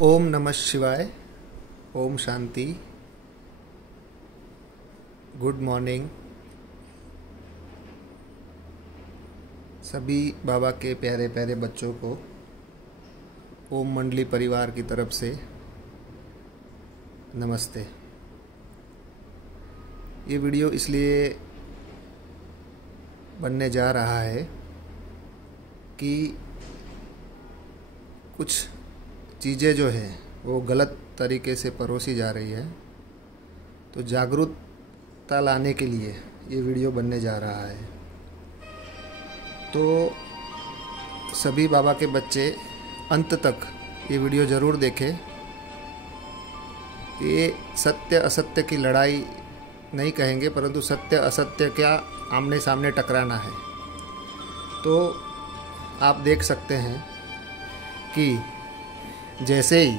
ओम नमः शिवाय। Om Shanti. Good morning सभी बाबा के प्यारे प्यारे बच्चों को ओम मंडली परिवार की तरफ से नमस्ते। ये वीडियो इसलिए बनने जा रहा है कि कुछ चीज़ें जो है वो गलत तरीके से परोसी जा रही है, तो जागरूकता लाने के लिए ये वीडियो बनने जा रहा है। तो सभी बाबा के बच्चे अंत तक ये वीडियो ज़रूर देखें। ये सत्य असत्य की लड़ाई नहीं कहेंगे, परंतु सत्य असत्य क्या आमने सामने टकराना है। तो आप देख सकते हैं कि जैसे ही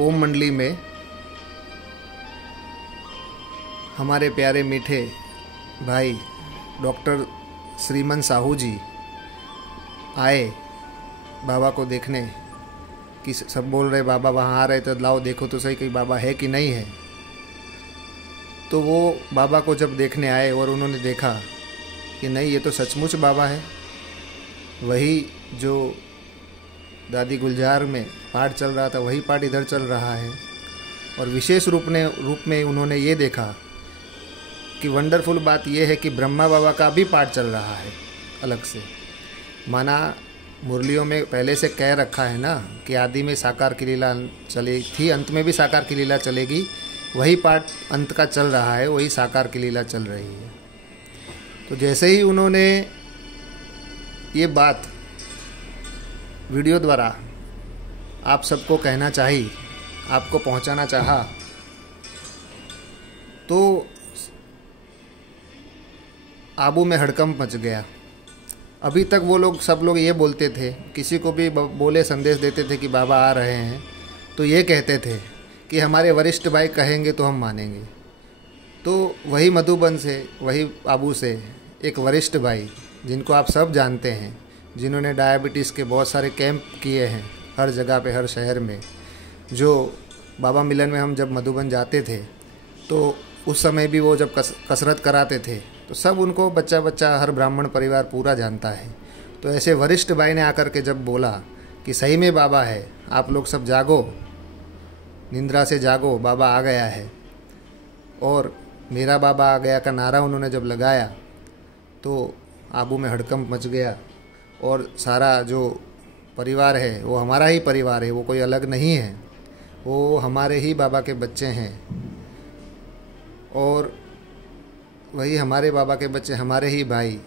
ओम मंडली में हमारे प्यारे मीठे भाई डॉक्टर श्रीमन साहू जी आए बाबा को देखने, कि सब बोल रहे बाबा वहाँ आ रहे, तो लाओ देखो तो सही कहीं बाबा है कि नहीं है। तो वो बाबा को जब देखने आए और उन्होंने देखा कि नहीं, ये तो सचमुच बाबा है। वही जो दादी गुलजार में पाठ चल रहा था वही पाठ इधर चल रहा है। और विशेष रूप में उन्होंने ये देखा कि वंडरफुल बात यह है कि ब्रह्मा बाबा का भी पाठ चल रहा है अलग से। माना मुरलियों में पहले से कह रखा है ना कि आदि में साकार की लीला चली थी, अंत में भी साकार की लीला चलेगी। वही पाठ अंत का चल रहा है, वही साकार की लीला चल रही है। तो जैसे ही उन्होंने ये बात वीडियो द्वारा आप सबको कहना चाहिए, आपको पहुंचाना चाहा, तो आबू में हड़कंप मच गया। अभी तक वो लोग सब लोग ये बोलते थे, किसी को भी बोले संदेश देते थे कि बाबा आ रहे हैं, तो ये कहते थे कि हमारे वरिष्ठ भाई कहेंगे तो हम मानेंगे। तो वही मधुबन से, वही आबू से एक वरिष्ठ भाई जिनको आप सब जानते हैं, जिन्होंने डायबिटीज़ के बहुत सारे कैंप किए हैं हर जगह पे, हर शहर में। जो बाबा मिलन में हम जब मधुबन जाते थे तो उस समय भी वो जब कसरत कराते थे, तो सब उनको बच्चा बच्चा हर ब्राह्मण परिवार पूरा जानता है। तो ऐसे वरिष्ठ भाई ने आकर के जब बोला कि सही में बाबा है, आप लोग सब जागो, निंद्रा से जागो, बाबा आ गया है। और मेरा बाबा आ गया का नारा उन्होंने जब लगाया तो आबू में हड़कंप मच गया। और सारा जो परिवार है वो हमारा ही परिवार है, वो कोई अलग नहीं है, वो हमारे ही बाबा के बच्चे हैं। और वही हमारे बाबा के बच्चे, हमारे ही भाई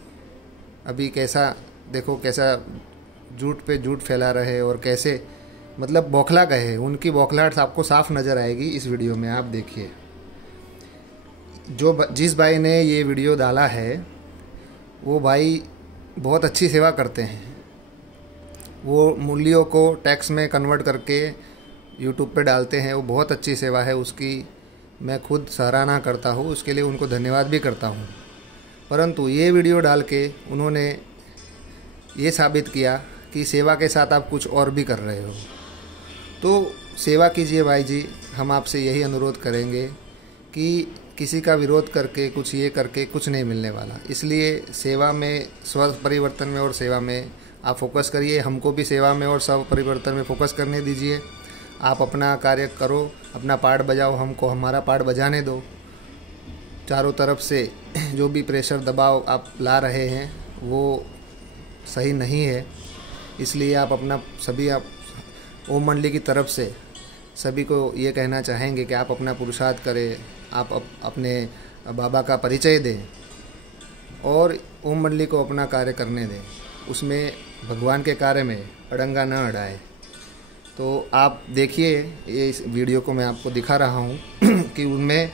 अभी कैसा देखो, कैसा झूठ पे झूठ फैला रहे और कैसे मतलब बौखला गए। उनकी बौखलाहट आपको साफ नज़र आएगी इस वीडियो में। आप देखिए, जिस भाई ने ये वीडियो डाला है वो भाई बहुत अच्छी सेवा करते हैं। वो मूल्यों को टैक्स में कन्वर्ट करके यूट्यूब पे डालते हैं। वो बहुत अच्छी सेवा है, उसकी मैं खुद सराहना करता हूँ, उसके लिए उनको धन्यवाद भी करता हूँ। परंतु ये वीडियो डाल के उन्होंने ये साबित किया कि सेवा के साथ आप कुछ और भी कर रहे हो। तो सेवा कीजिए भाई जी, हम आपसे यही अनुरोध करेंगे कि किसी का विरोध करके, कुछ ये करके कुछ नहीं मिलने वाला। इसलिए सेवा में, स्व परिवर्तन में और सेवा में आप फोकस करिए। हमको भी सेवा में और स्व परिवर्तन में फोकस करने दीजिए। आप अपना कार्य करो, अपना पार्ट बजाओ, हमको हमारा पार्ट बजाने दो। चारों तरफ से जो भी प्रेशर दबाव आप ला रहे हैं वो सही नहीं है। इसलिए आप अपना सभी, आप ओम मंडली की तरफ से सभी को ये कहना चाहेंगे कि आप अपना पुरुषार्थ करें, आप अपने बाबा का परिचय दें और ओम मंडली को अपना कार्य करने दें। उसमें भगवान के कार्य में अड़ंगा न अड़ाए। तो आप देखिए, ये इस वीडियो को मैं आपको दिखा रहा हूँ कि उनमें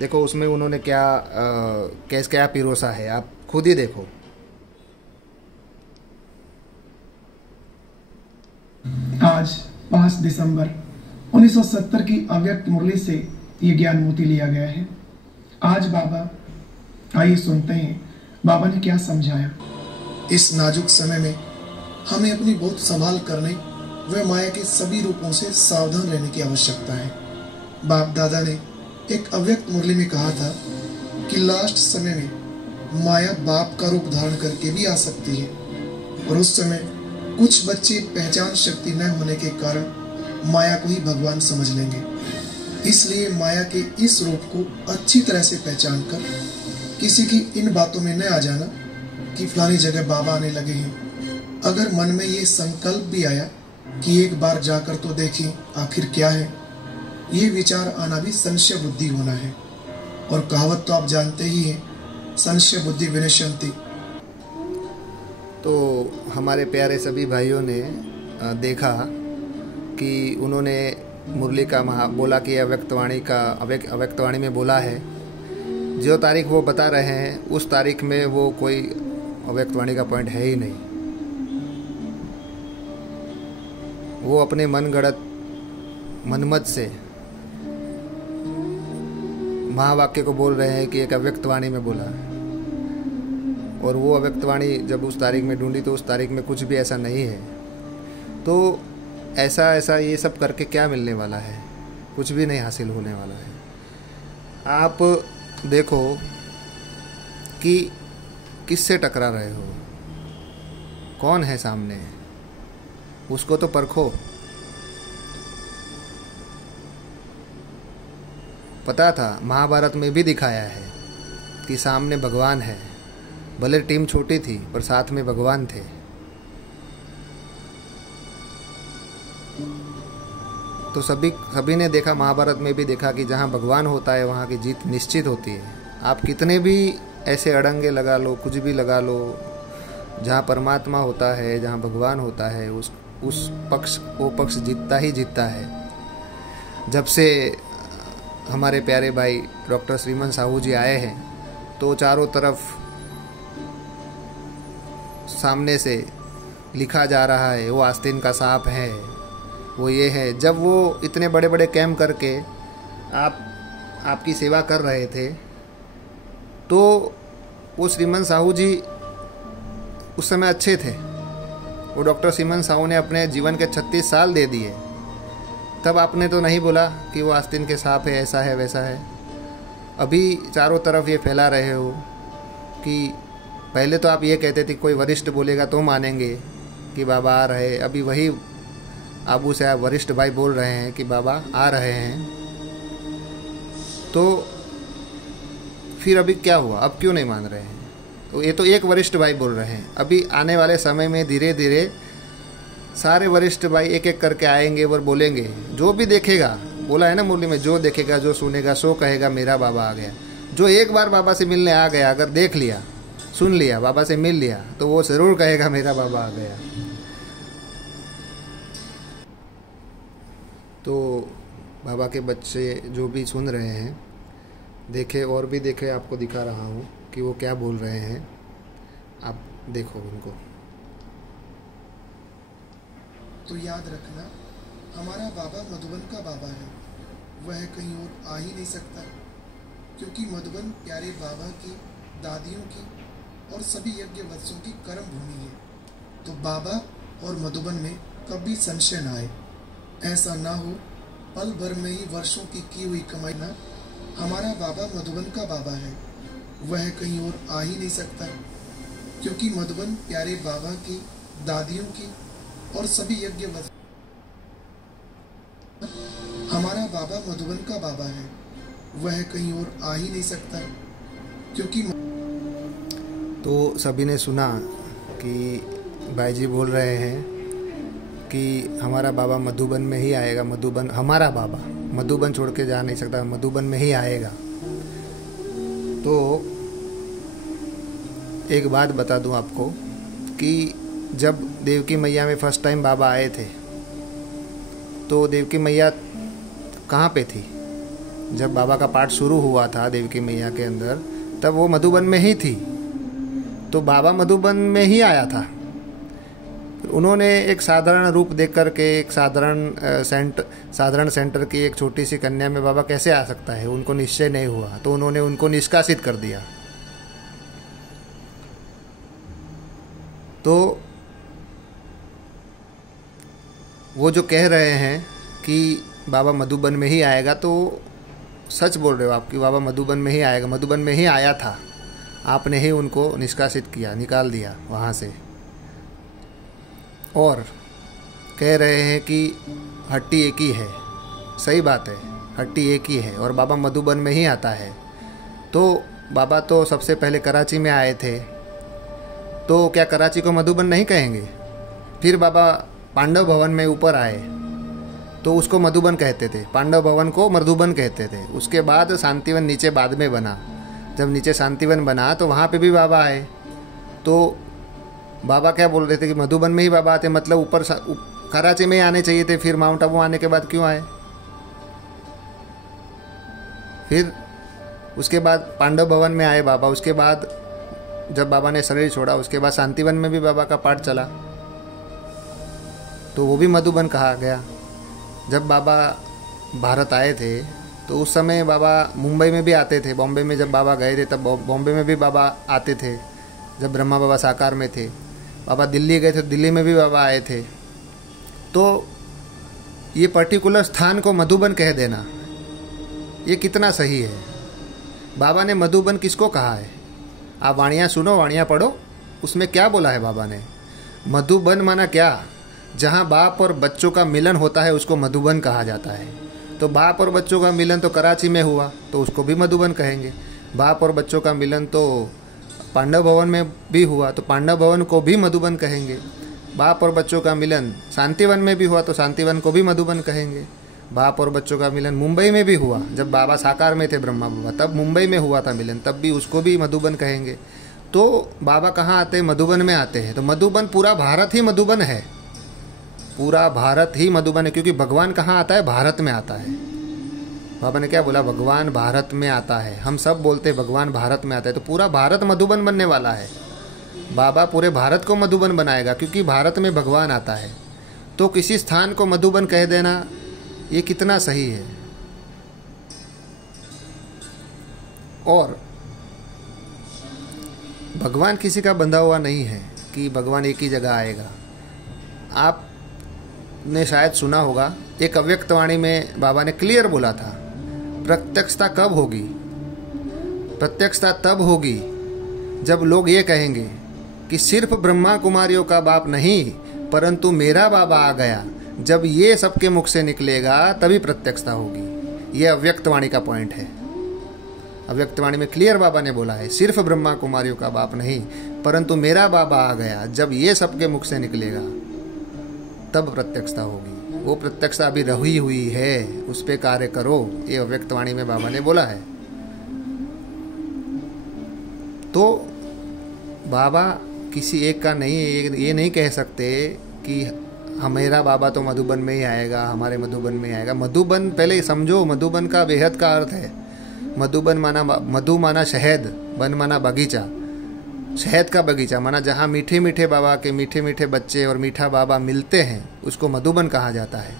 देखो, उसमें उन्होंने क्या पिरोसा है, आप खुद ही देखो। आज 5 दिसंबर 1970 की अव्यक्त मुरली से ये ज्ञान मोती लिया गया है। आज बाबा, आइए सुनते हैं बाबा ने क्या समझाया। इस नाजुक समय में हमें अपनी बहुत संभाल करने व माया के सभी रूपों से सावधान रहने की आवश्यकता है। बाप दादा ने एक अव्यक्त मुरली में कहा था कि लास्ट समय में माया बाप का रूप धारण करके भी आ सकती है, और उस समय कुछ बच्चे पहचान शक्ति न होने के कारण माया को ही भगवान समझ लेंगे। इसलिए माया के इस रूप को अच्छी तरह से पहचान कर किसी की इन बातों में न आ जाना कि फलानी जगह बाबा आने लगे हैं। अगर मन में ये संकल्प भी आया कि एक बार जाकर तो देखें आखिर क्या है, ये विचार आना भी संशय बुद्धि होना है। और कहावत तो आप जानते ही हैं, संशय बुद्धि विनश्यन्ति। तो हमारे प्यारे सभी भाइयों ने देखा कि उन्होंने मुरली का बोला कि अव्यक्तवाणी में बोला है। जो तारीख वो बता रहे हैं उस तारीख में वो कोई अव्यक्तवाणी का पॉइंट है ही नहीं। वो अपने मनमत से महावाक्य को बोल रहे हैं कि एक अव्यक्तवाणी में बोला है, और वो अव्यक्तवाणी जब उस तारीख में ढूंढी तो उस तारीख में कुछ भी ऐसा नहीं है। तो ऐसा ये सब करके क्या मिलने वाला है? कुछ भी नहीं हासिल होने वाला है। आप देखो कि किससे टकरा रहे हो, कौन है सामने, उसको तो परखो। पता था, महाभारत में भी दिखाया है कि सामने भगवान है। भले टीम छोटी थी पर साथ में भगवान थे। तो सभी ने देखा, महाभारत में भी देखा कि जहाँ भगवान होता है वहाँ की जीत निश्चित होती है। आप कितने भी ऐसे अड़ंगे लगा लो, कुछ भी लगा लो, जहाँ परमात्मा होता है, जहाँ भगवान होता है, वो पक्ष जीतता ही जीतता है। जब से हमारे प्यारे भाई डॉक्टर श्रीमन साहू जी आए हैं तो चारों तरफ सामने से लिखा जा रहा है वो आस्तीन का सांप है, वो ये है। जब वो इतने बड़े बड़े कैंप करके आपकी सेवा कर रहे थे तो वो श्रीमन साहू जी उस समय अच्छे थे। वो डॉक्टर श्रीमन साहू ने अपने जीवन के 36 साल दे दिए, तब आपने तो नहीं बोला कि वो आस्तीन के सांप है, ऐसा है वैसा है। अभी चारों तरफ ये फैला रहे हो कि पहले तो आप ये कहते थे कोई वरिष्ठ बोलेगा तो मानेंगे कि बाबा आ रहे। अभी वही आबू से आप वरिष्ठ भाई बोल रहे हैं कि बाबा आ रहे हैं, तो फिर अभी क्या हुआ? अब क्यों नहीं मान रहे हैं? तो ये तो एक वरिष्ठ भाई बोल रहे हैं। अभी आने वाले समय में धीरे धीरे सारे वरिष्ठ भाई एक एक करके आएंगे और बोलेंगे। जो भी देखेगा, बोला है ना मुरली में, जो देखेगा जो सुनेगा सो कहेगा मेरा बाबा आ गया। जो एक बार बाबा से मिलने आ गया, अगर देख लिया, सुन लिया, बाबा से मिल लिया, तो वो ज़रूर कहेगा मेरा बाबा आ गया। तो बाबा के बच्चे जो भी सुन रहे हैं, देखे और भी देखे, आपको दिखा रहा हूँ कि वो क्या बोल रहे हैं। आप देखो उनको। तो याद रखना, हमारा बाबा मधुबन का बाबा है, वह कहीं और आ ही नहीं सकता, क्योंकि मधुबन प्यारे बाबा की, दादियों की और सभी यज्ञ वत्सों की कर्म भूमि है। तो बाबा और मधुबन में कभी संशय ना आए। ऐसा ना हो पल भर में ही वर्षों की हुई कमाई ना। हमारा बाबा मधुबन का बाबा है, वह कहीं और आ ही नहीं सकता, क्योंकि मधुबन प्यारे बाबा की, दादियों की और सभी यज्ञ वत्सों। हमारा बाबा मधुबन का बाबा है, वह कहीं और आ ही नहीं सकता, क्योंकि तो सभी ने सुना कि भाई जी बोल रहे हैं कि हमारा बाबा मधुबन में ही आएगा। मधुबन, हमारा बाबा मधुबन छोड़ के जा नहीं सकता, मधुबन में ही आएगा। तो एक बात बता दूं आपको कि जब देवकी मैया में फर्स्ट टाइम बाबा आए थे तो देवकी मैया कहाँ पे थी? जब बाबा का पाठ शुरू हुआ था देवकी मैया के अंदर, तब वो मधुबन में ही थी। तो बाबा मधुबन में ही आया था। उन्होंने एक साधारण रूप देख करके, एक साधारण सेंटर की एक छोटी सी कन्या में बाबा कैसे आ सकता है? उनको निश्चय नहीं हुआ, तो उन्होंने उनको निष्कासित कर दिया। तो वो जो कह रहे हैं कि बाबा मधुबन में ही आएगा, तो सच बोल रहे हो आप कि बाबा मधुबन में ही आएगा। मधुबन में ही आया था, आपने ही उनको निष्कासित किया, निकाल दिया वहाँ से। और कह रहे हैं कि हट्टी एक ही है। सही बात है, हट्टी एक ही है और बाबा मधुबन में ही आता है। तो बाबा तो सबसे पहले कराची में आए थे, तो क्या कराची को मधुबन नहीं कहेंगे? फिर बाबा पांडव भवन में ऊपर आए तो उसको मधुबन कहते थे, पांडव भवन को मधुबन कहते थे। उसके बाद शांतिवन नीचे बाद में बना। जब नीचे शांतिवन बना तो वहाँ पे भी बाबा आए। तो बाबा क्या बोल रहे थे कि मधुबन में ही बाबा आते, मतलब ऊपर कराची में ही आने चाहिए थे। फिर माउंट आबू आने के बाद क्यों आए? फिर उसके बाद पांडव भवन में आए बाबा। उसके बाद जब बाबा ने शरीर छोड़ा उसके बाद शांतिवन में भी बाबा का पाठ चला, तो वो भी मधुबन कहा गया। जब बाबा भारत आए थे तो उस समय बाबा मुंबई में भी आते थे। बॉम्बे में जब बाबा गए थे तब बॉम्बे में भी बाबा आते थे। जब ब्रह्मा बाबा साकार में थे, बाबा दिल्ली गए थे, दिल्ली में भी बाबा आए थे। तो ये पर्टिकुलर स्थान को मधुबन कह देना, ये कितना सही है? बाबा ने मधुबन किसको कहा है? आप वाणियाँ सुनो, वाणियाँ पढ़ो, उसमें क्या बोला है बाबा ने। मधुबन माना क्या? जहाँ बाप और बच्चों का मिलन होता है उसको मधुबन कहा जाता है। तो बाप और बच्चों का मिलन तो कराची में हुआ, तो उसको भी मधुबन कहेंगे। बाप और बच्चों का मिलन तो पांडव भवन में भी हुआ, तो पांडव भवन को भी मधुबन कहेंगे। बाप और बच्चों का मिलन शांतिवन में भी हुआ, तो शांतिवन को भी मधुबन कहेंगे। बाप और बच्चों का मिलन मुंबई में भी हुआ, जब बाबा साकार में थे ब्रह्मा बाबा, तब मुंबई में हुआ था मिलन, तब भी उसको भी मधुबन कहेंगे। तो बाबा कहाँ आते हैं? मधुबन में आते हैं। तो मधुबन, पूरा भारत ही मधुबन है, पूरा भारत ही मधुबन है। क्योंकि भगवान कहाँ आता है? भारत में आता है। बाबा ने क्या बोला? भगवान भारत में आता है। हम सब बोलते हैं भगवान भारत में आता है, तो पूरा भारत मधुबन बनने वाला है। बाबा पूरे भारत को मधुबन बनाएगा, क्योंकि भारत में भगवान आता है। तो किसी स्थान को मधुबन कह देना, ये कितना सही है। और भगवान किसी का बंधा हुआ नहीं है कि भगवान एक ही जगह आएगा। आपने शायद सुना होगा, एक अव्यक्त वाणी में बाबा ने क्लियर बोला था, प्रत्यक्षता कब होगी? प्रत्यक्षता तब होगी जब लोग ये कहेंगे कि सिर्फ ब्रह्मा कुमारियों का बाप नहीं, परंतु मेरा बाबा आ गया। जब ये सबके मुख से निकलेगा तभी प्रत्यक्षता होगी। ये अव्यक्त वाणी का पॉइंट है। अव्यक्त वाणी में क्लियर बाबा ने बोला है, सिर्फ ब्रह्मा कुमारियों का बाप नहीं, परंतु मेरा बाबा आ गया। जब ये सबके मुख से निकलेगा तब प्रत्यक्षता होगी। वो प्रत्यक्षता अभी रही हुई है, उस पर कार्य करो। ये अव्यक्त वाणी में बाबा ने बोला है। तो बाबा किसी एक का नहीं, ये नहीं कह सकते कि हमारा बाबा तो मधुबन में ही आएगा, हमारे मधुबन में आएगा। मधुबन पहले समझो, मधुबन का बेहद का अर्थ है। मधुबन माना, मधु माना शहद, बन माना बगीचा, शहद का बगीचा माना जहाँ मीठे मीठे बाबा के मीठे मीठे बच्चे और मीठा बाबा मिलते हैं, उसको मधुबन कहा जाता है।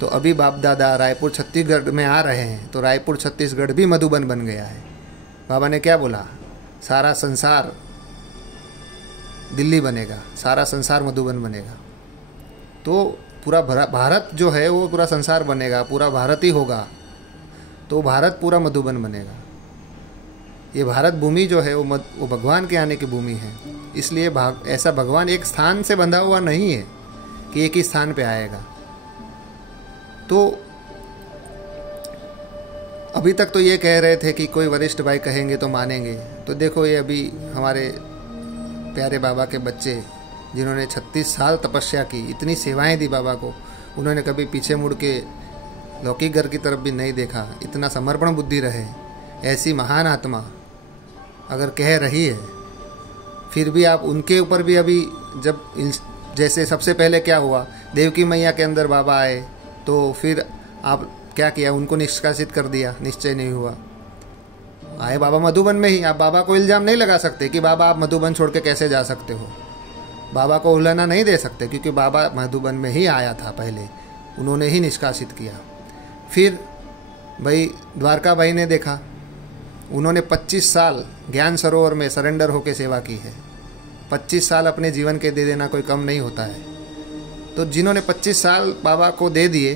तो अभी बाप दादा रायपुर छत्तीसगढ़ में आ रहे हैं, तो रायपुर छत्तीसगढ़ भी मधुबन बन गया है। बाबा ने क्या बोला? सारा संसार दिल्ली बनेगा, सारा संसार मधुबन बनेगा। तो पूरा भारत जो है वो पूरा संसार बनेगा, पूरा भारत ही होगा, तो भारत पूरा मधुबन बनेगा। ये भारत भूमि जो है वो भगवान के आने की भूमि है। इसलिए ऐसा भगवान एक स्थान से बंधा हुआ नहीं है कि एक ही स्थान पे आएगा। तो अभी तक तो ये कह रहे थे कि कोई वरिष्ठ भाई कहेंगे तो मानेंगे। तो देखो, ये अभी हमारे प्यारे बाबा के बच्चे जिन्होंने 36 साल तपस्या की, इतनी सेवाएं दी बाबा को, उन्होंने कभी पीछे मुड़ के लौकिक घर की तरफ भी नहीं देखा। इतना समर्पण बुद्धि रहे, ऐसी महान आत्मा अगर कह रही है, फिर भी आप उनके ऊपर भी अभी जब जैसे सबसे पहले क्या हुआ, देवकी मैया के अंदर बाबा आए, तो फिर आप क्या किया? उनको निष्कासित कर दिया, निश्चय नहीं हुआ। आए बाबा मधुबन में ही, आप बाबा को इल्ज़ाम नहीं लगा सकते कि बाबा आप मधुबन छोड़ के कैसे जा सकते हो। बाबा को उल्लाना नहीं दे सकते, क्योंकि बाबा मधुबन में ही आया था पहले, उन्होंने ही निष्कासित किया। फिर भाई द्वारका भाई ने देखा, उन्होंने 25 साल ज्ञान सरोवर में सरेंडर होकर सेवा की है। 25 साल अपने जीवन के दे देना कोई कम नहीं होता है। तो जिन्होंने 25 साल बाबा को दे दिए,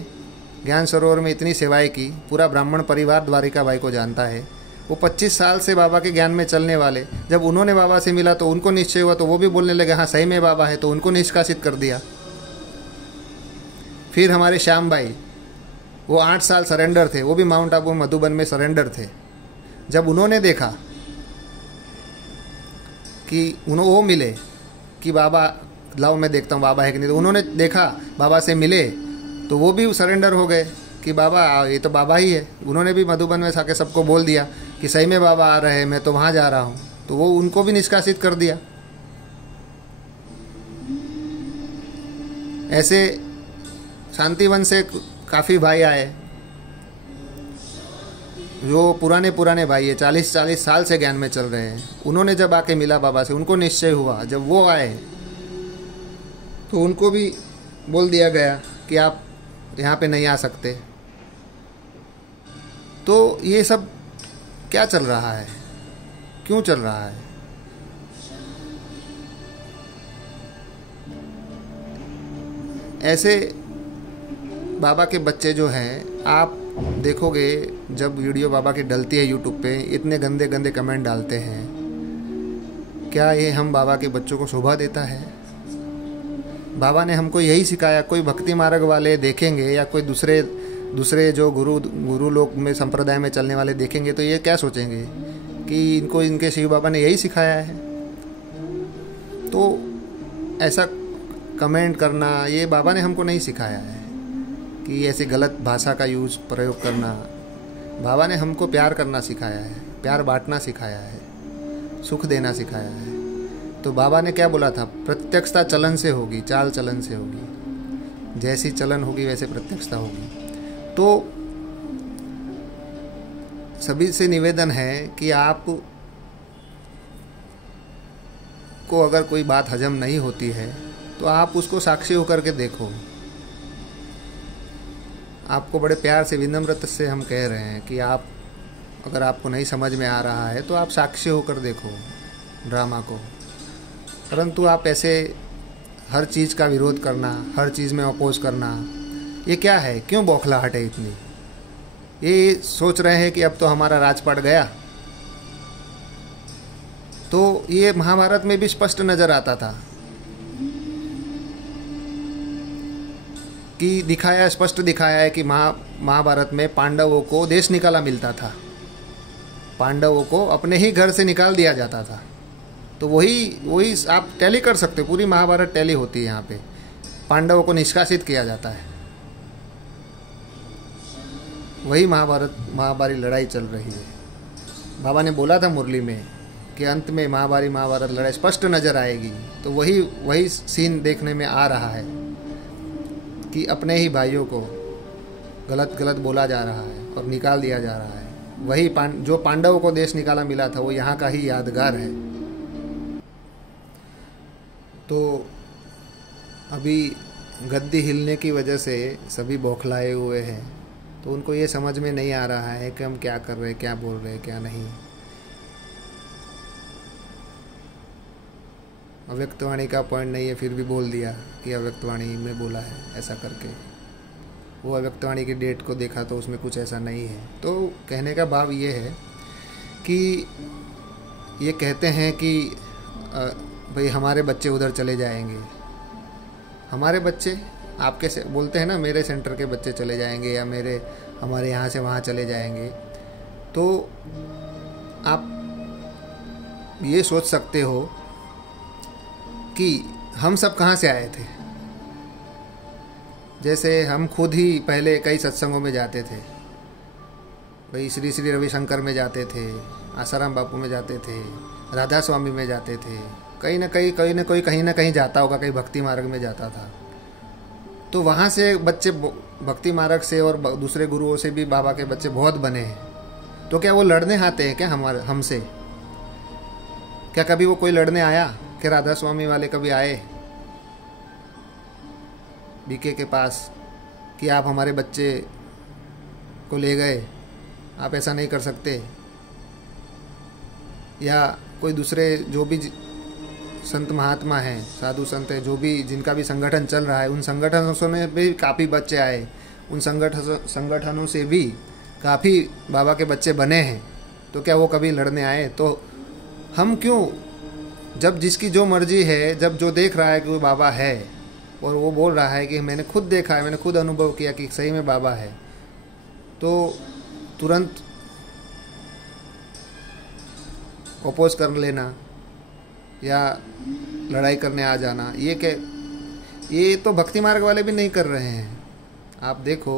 ज्ञान सरोवर में इतनी सेवाएं की, पूरा ब्राह्मण परिवार द्वारिका भाई को जानता है, वो 25 साल से बाबा के ज्ञान में चलने वाले, जब उन्होंने बाबा से मिला तो उनको निश्चय हुआ, तो वो भी बोलने लगे हाँ सही में बाबा है, तो उनको निष्कासित कर दिया। फिर हमारे श्याम भाई, वो 8 साल सरेंडर थे, वो भी माउंट आबू मधुबन में सरेंडर थे। जब उन्होंने देखा कि वो मिले कि बाबा लाओ मैं देखता हूँ बाबा है कि नहीं, तो उन्होंने देखा बाबा से मिले तो वो भी सरेंडर हो गए कि बाबा ये तो बाबा ही है। उन्होंने भी मधुबन में आके सबको बोल दिया कि सही में बाबा आ रहे हैं, मैं तो वहाँ जा रहा हूँ, तो वो उनको भी निष्कासित कर दिया। ऐसे शांतिवन से काफ़ी भाई आए जो पुराने भाई है, 40 साल से ज्ञान में चल रहे हैं। उन्होंने जब आके मिला बाबा से, उनको निश्चय हुआ, जब वो आए तो उनको भी बोल दिया गया कि आप यहाँ पे नहीं आ सकते। तो ये सब क्या चल रहा है, क्यों चल रहा है? ऐसे बाबा के बच्चे जो हैं, आप देखोगे जब वीडियो बाबा की डलती है यूट्यूब पे, इतने गंदे गंदे कमेंट डालते हैं। क्या ये हम बाबा के बच्चों को शोभा देता है? बाबा ने हमको यही सिखाया। कोई भक्ति मार्ग वाले देखेंगे या कोई दूसरे जो गुरु लोग में संप्रदाय में चलने वाले देखेंगे तो ये क्या सोचेंगे कि इनको इनके शिव बाबा ने यही सिखाया है। तो ऐसा कमेंट करना, ये बाबा ने हमको नहीं सिखाया है कि ऐसी गलत भाषा का प्रयोग करना। बाबा ने हमको प्यार करना सिखाया है, प्यार बांटना सिखाया है, सुख देना सिखाया है। तो बाबा ने क्या बोला था? प्रत्यक्षता चलन से होगी, चाल चलन से होगी। जैसी चलन होगी वैसे प्रत्यक्षता होगी। तो सभी से निवेदन है कि आप को अगर कोई बात हजम नहीं होती है तो आप उसको साक्षी होकर के देखो। आपको बड़े प्यार से, विनम्रता से हम कह रहे हैं कि आप, अगर आपको नहीं समझ में आ रहा है तो आप साक्षी होकर देखो ड्रामा को। परंतु आप ऐसे हर चीज़ का विरोध करना, हर चीज़ में अपोज करना, ये क्या है? क्यों बौखलाहट है इतनी? ये सोच रहे हैं कि अब तो हमारा राजपाट गया। तो ये महाभारत में भी स्पष्ट नजर आता था कि स्पष्ट दिखाया है कि महाभारत में पांडवों को देश निकाला मिलता था, पांडवों को अपने ही घर से निकाल दिया जाता था। तो वही आप टैली कर सकते हो, पूरी महाभारत टैली होती है। यहाँ पे पांडवों को निष्कासित किया जाता है, वही महाभारत लड़ाई चल रही है। बाबा ने बोला था मुरली में कि अंत में महाभारत लड़ाई स्पष्ट नजर आएगी। तो वही सीन देखने में आ रहा है कि अपने ही भाइयों को गलत बोला जा रहा है और निकाल दिया जा रहा है। वही जो पांडवों को देश निकाला मिला था वो यहाँ का ही यादगार है। तो अभी गद्दी हिलने की वजह से सभी बौखलाए हुए हैं, तो उनको ये समझ में नहीं आ रहा है कि हम क्या कर रहे हैं, क्या बोल रहे हैं, क्या नहीं। अव्यक्तवाणी का पॉइंट नहीं है, फिर भी बोल दिया कि अव्यक्तवाणी में बोला है ऐसा करके। वो अव्यक्तवाणी की डेट को देखा तो उसमें कुछ ऐसा नहीं है। तो कहने का भाव ये है कि ये कहते हैं कि भाई हमारे बच्चे उधर चले जाएंगे। हमारे बच्चे आपके से बोलते हैं ना, मेरे सेंटर के बच्चे चले जाएंगे या हमारे यहाँ से वहाँ चले जाएंगे। तो आप ये सोच सकते हो कि हम सब कहाँ से आए थे। जैसे हम खुद ही पहले कई सत्संगों में जाते थे, भाई श्री रविशंकर में जाते थे, आसाराम बापू में जाते थे, राधा स्वामी में जाते थे, कहीं ना कहीं जाता होगा, कहीं भक्ति मार्ग में जाता था। तो वहाँ से बच्चे भक्ति मार्ग से और दूसरे गुरुओं से भी बाबा के बच्चे बहुत बने हैं। तो क्या वो लड़ने आते हैं क्या हमसे? क्या कभी वो कोई लड़ने आया? कि राधा स्वामी वाले कभी आए बीके के पास कि आप हमारे बच्चे को ले गए, आप ऐसा नहीं कर सकते? या कोई दूसरे जो भी संत महात्मा हैं, साधु संत हैं, जो भी जिनका भी संगठन चल रहा है, उन संगठनों में भी काफ़ी बच्चे आए, उन संगठनों से भी काफ़ी बाबा के बच्चे बने हैं। तो क्या वो कभी लड़ने आए? तो हम क्यों, जब जिसकी जो मर्जी है, जब जो देख रहा है कि वो बाबा है और वो बोल रहा है कि मैंने खुद देखा है, मैंने खुद अनुभव किया कि सही में बाबा है, तो तुरंत अपोज कर लेना या लड़ाई करने आ जाना, ये तो भक्ति मार्ग वाले भी नहीं कर रहे हैं। आप देखो,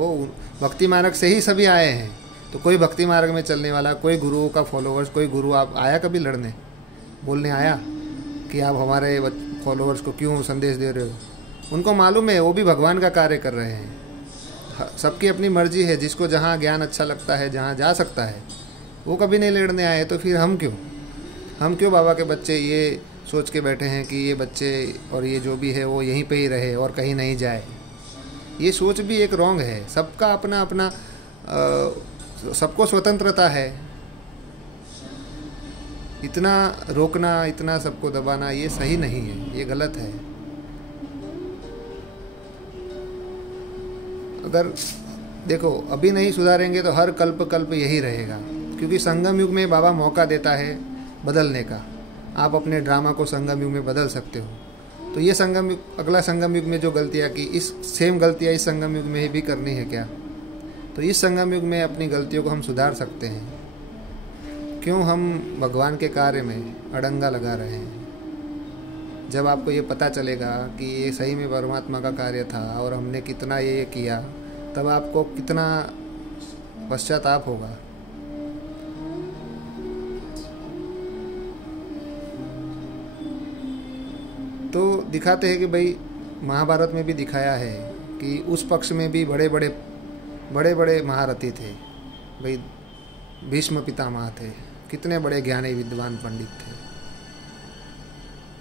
भक्ति मार्ग से ही सभी आए हैं। तो कोई भक्ति मार्ग में चलने वाला, कोई गुरु का फॉलोअर्स, कोई गुरु आप आया कभी लड़ने, बोलने आया कि आप हमारे फॉलोअर्स को क्यों संदेश दे रहे हो? उनको मालूम है वो भी भगवान का कार्य कर रहे हैं। सबकी अपनी मर्जी है, जिसको जहाँ ज्ञान अच्छा लगता है, जहाँ जा सकता है, वो कभी नहीं लड़ने आए। तो फिर हम क्यों बाबा के बच्चे ये सोच के बैठे हैं कि ये बच्चे और ये जो भी है वो यहीं पे ही रहे और कहीं नहीं जाए? ये सोच भी एक रॉन्ग है। सबका अपना अपना, सबको स्वतंत्रता है। इतना रोकना, इतना सबको दबाना, ये सही नहीं है, ये गलत है। अगर देखो अभी नहीं सुधारेंगे तो हर कल्प यही रहेगा, क्योंकि संगम युग में बाबा मौका देता है बदलने का। आप अपने ड्रामा को संगम युग में बदल सकते हो। तो ये संगम युग, अगला संगम युग में जो गलतियाँ की, इस सेम गलतियाँ इस संगम युग में भी करनी है क्या? तो इस संगम युग में अपनी गलतियों को हम सुधार सकते हैं। क्यों हम भगवान के कार्य में अड़ंगा लगा रहे हैं? जब आपको ये पता चलेगा कि ये सही में परमात्मा का कार्य था और हमने कितना ये किया, तब आपको कितना पश्चाताप होगा। तो दिखाते हैं कि भाई महाभारत में भी दिखाया है कि उस पक्ष में भी बड़े बड़े महारथी थे। भाई भीष्म पितामह थे, कितने बड़े ज्ञानी विद्वान पंडित थे।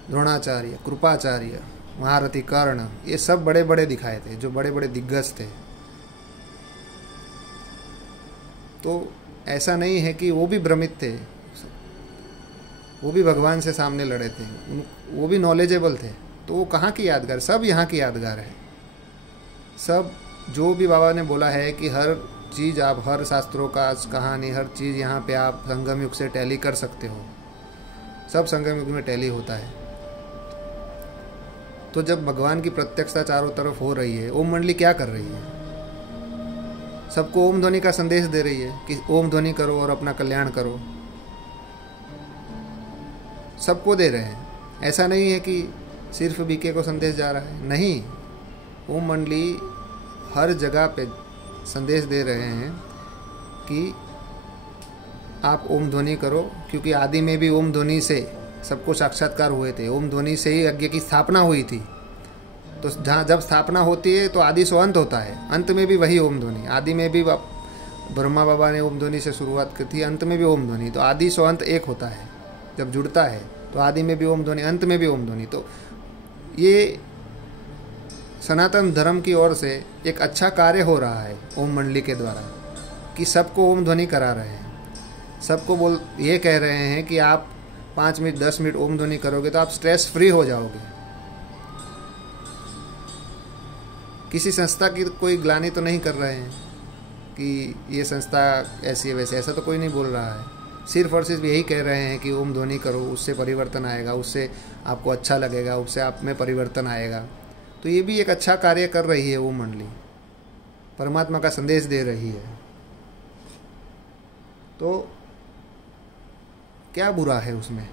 द्रोणाचार्य, कृपाचार्य, महारथी कर्ण, ये सब बड़े बड़े दिखाए थे, जो बड़े बड़े दिग्गज थे। तो ऐसा नहीं है कि वो भी भ्रमित थे, वो भी भगवान से सामने लड़े थे, वो भी नॉलेजेबल थे। तो वो कहाँ की यादगार? सब यहाँ की यादगार है। सब जो भी बाबा ने बोला है कि हर चीज़ आप, हर शास्त्रों का कहानी, हर चीज़ यहाँ पे आप संगम युग से टैली कर सकते हो। सब संगम युग में टैली होता है। तो जब भगवान की प्रत्यक्षता चारों तरफ हो रही है, ओम मंडली क्या कर रही है? सबको ओम ध्वनि का संदेश दे रही है कि ओम ध्वनि करो और अपना कल्याण करो। सबको दे रहे हैं। ऐसा नहीं है कि सिर्फ बीके को संदेश जा रहा है, नहीं। ओम मंडली हर जगह पे संदेश दे रहे हैं कि आप ओम ध्वनि करो, क्योंकि आदि में भी ओम ध्वनि से सबको साक्षात्कार हुए थे। ओम ध्वनि से ही यज्ञ की स्थापना हुई थी। तो जहाँ जब स्थापना होती है तो आदि से अंत होता है, अंत में भी वही ओम ध्वनि। आदि में भी ब्रह्मा बाबा ने ओम ध्वनि से शुरुआत की थी, अंत में भी ओम ध्वनि। तो आदि से अंत एक होता है, जब जुड़ता है तो आदि में भी ओम ध्वनि, अंत में भी ओम ध्वनि। तो ये सनातन धर्म की ओर से एक अच्छा कार्य हो रहा है ओम मंडली के द्वारा, कि सबको ओम ध्वनि करा रहे हैं। सबको ये कह रहे हैं कि आप 5 मिनट 10 मिनट ओम ध्वनि करोगे तो आप स्ट्रेस फ्री हो जाओगे। किसी संस्था की कोई ग्लानि तो नहीं कर रहे हैं कि ये संस्था ऐसी है वैसे, ऐसा तो कोई नहीं बोल रहा है। सिर्फ और सिर्फ यही कह रहे हैं कि ओम ध्वनि करो, उससे परिवर्तन आएगा, उससे आपको अच्छा लगेगा, उससे आप में परिवर्तन आएगा। तो ये भी एक अच्छा कार्य कर रही है ओम मंडली, परमात्मा का संदेश दे रही है। तो क्या बुरा है उसमें?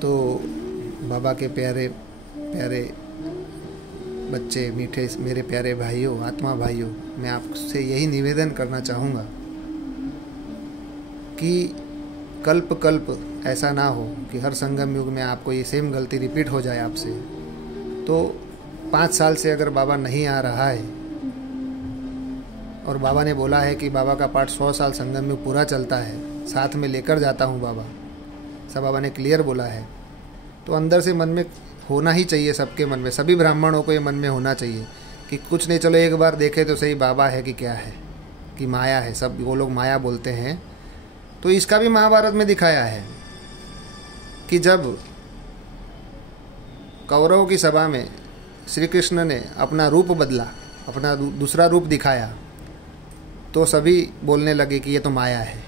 तो बाबा के प्यारे प्यारे बच्चे, मीठे मेरे प्यारे भाइयों, आत्मा भाइयों, मैं आपसे यही निवेदन करना चाहूँगा कि कल्प कल्प ऐसा ना हो कि हर संगम युग में आपको ये सेम गलती रिपीट हो जाए आपसे। तो 5 साल से अगर बाबा नहीं आ रहा है और बाबा ने बोला है कि बाबा का पाठ 100 साल संगम युग पूरा चलता है, साथ में लेकर जाता हूँ बाबा, सब बाबा ने क्लियर बोला है। तो अंदर से मन में होना ही चाहिए, सबके मन में, सभी ब्राह्मणों को ये मन में होना चाहिए कि कुछ नहीं, चलो एक बार देखे तो सही बाबा है कि क्या है, कि माया है। सब वो लोग माया बोलते हैं, तो इसका भी महाभारत में दिखाया है कि जब कौरवों की सभा में श्री कृष्ण ने अपना रूप बदला, अपना दूसरा रूप दिखाया, तो सभी बोलने लगे कि ये तो माया है।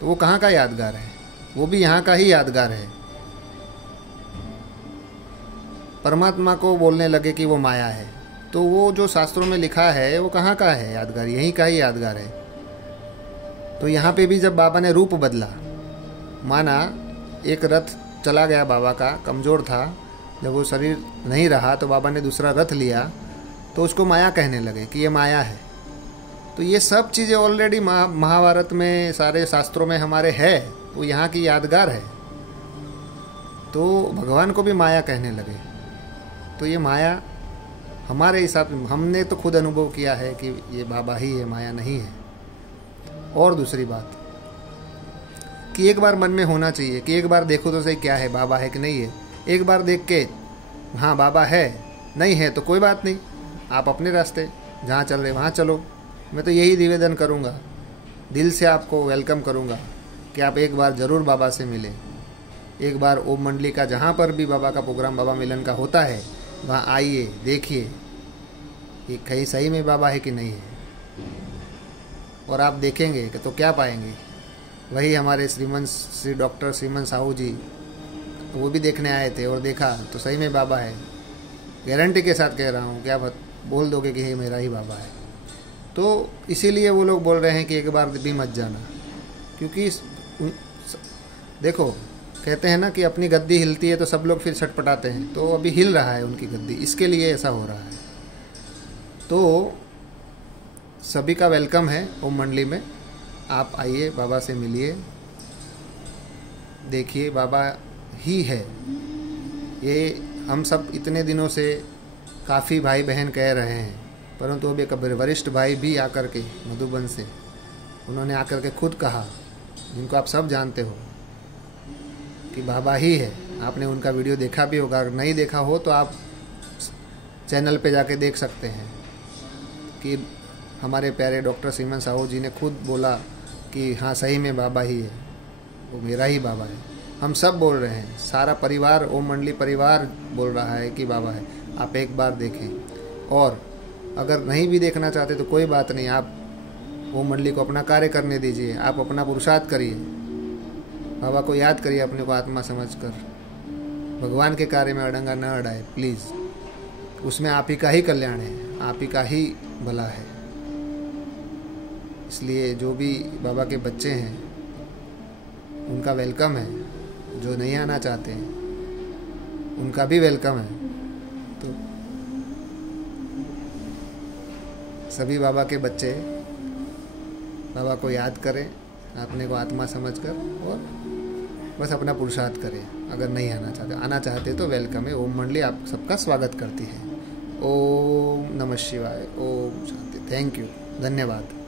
तो वो कहाँ का यादगार है? वो भी यहाँ का ही यादगार है। परमात्मा को बोलने लगे कि वो माया है, तो वो जो शास्त्रों में लिखा है वो कहाँ का है यादगार? यहीं का ही यादगार है। तो यहाँ पे भी जब बाबा ने रूप बदला, माना एक रथ चला गया बाबा का, कमज़ोर था, जब वो शरीर नहीं रहा तो बाबा ने दूसरा रथ लिया, तो उसको माया कहने लगे कि ये माया है। तो ये सब चीज़ें ऑलरेडी महाभारत में, सारे शास्त्रों में हमारे है, वो यहाँ की यादगार है। तो भगवान को भी माया कहने लगे। तो ये माया हमारे हिसाब से, हमने तो खुद अनुभव किया है कि ये बाबा ही है, माया नहीं है। और दूसरी बात कि एक बार मन में होना चाहिए कि एक बार देखो तो सही क्या है, बाबा है कि नहीं है। एक बार देख के हाँ बाबा है, नहीं है तो कोई बात नहीं, आप अपने रास्ते जहाँ चल रहे वहाँ चलो। मैं तो यही निवेदन करूँगा, दिल से आपको वेलकम करूँगा कि आप एक बार ज़रूर बाबा से मिलें। एक बार ओम मंडली का जहाँ पर भी बाबा का प्रोग्राम, बाबा मिलन का होता है, वहाँ आइए, देखिए कि कहीं सही में बाबा है कि नहीं है। और आप देखेंगे कि तो क्या पाएंगे, वही हमारे श्री डॉक्टर श्रीमन साहू जी, वो भी देखने आए थे और देखा तो सही में बाबा है। गारंटी के साथ कह रहा हूँ कि आप बोल दोगे कि ये मेरा ही बाबा है। तो इसीलिए वो लोग बोल रहे हैं कि एक बार भी मत जाना, क्योंकि देखो कहते हैं ना कि अपनी गद्दी हिलती है तो सब लोग फिर छटपटाते हैं, तो अभी हिल रहा है उनकी गद्दी, इसके लिए ऐसा हो रहा है। तो सभी का वेलकम है ओम मंडली में। आप आइए, बाबा से मिलिए, देखिए बाबा ही है। ये हम सब इतने दिनों से काफ़ी भाई बहन कह रहे हैं, परंतु अब एक वरिष्ठ भाई भी आकर के मधुबन से, उन्होंने आकर के खुद कहा, जिनको आप सब जानते हो, कि बाबा ही है। आपने उनका वीडियो देखा भी होगा, अगर नहीं देखा हो तो आप चैनल पे जाके देख सकते हैं कि हमारे प्यारे डॉक्टर श्रीमन साहू जी ने खुद बोला कि हाँ सही में बाबा ही है, वो मेरा ही बाबा है। हम सब बोल रहे हैं, सारा परिवार, ओम मंडली परिवार बोल रहा है कि बाबा है। आप एक बार देखें, और अगर नहीं भी देखना चाहते तो कोई बात नहीं, आप ओम मंडली को अपना कार्य करने दीजिए, आप अपना पुरुषार्थ करिए, बाबा को याद करिए अपने को आत्मा समझकर। भगवान के कार्य में अड़ंगा न अड़ाए प्लीज़, उसमें आप ही का ही कल्याण है, आप ही का ही भला है। इसलिए जो भी बाबा के बच्चे हैं उनका वेलकम है, जो नहीं आना चाहते हैं उनका भी वेलकम है। तो सभी बाबा के बच्चे बाबा को याद करें, अपने को आत्मा समझकर, और बस अपना पुरुषार्थ करें। अगर नहीं आना चाहते तो वेलकम है। ओम मंडली आप सबका स्वागत करती है। ओम नमः शिवाय, ओम शांति। थैंक यू, धन्यवाद।